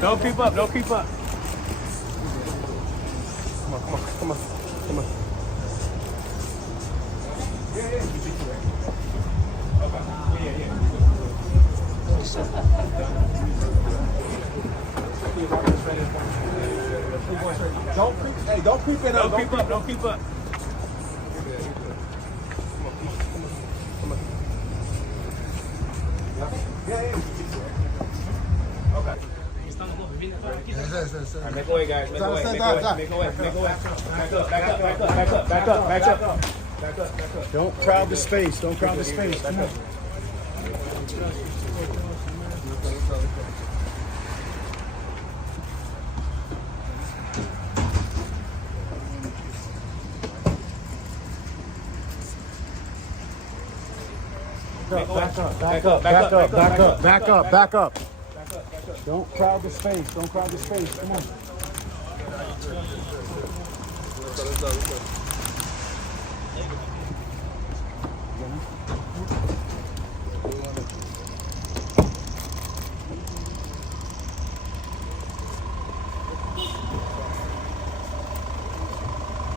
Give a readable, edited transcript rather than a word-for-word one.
Don't creep up. Don't creep up. Come on. Don't creep in. Don't creep up. Don't creep up. Make away, guys. Make away. Back up. Don't crowd the space. Don't crowd the space. Come on. Back up. Don't crowd the space. Come on.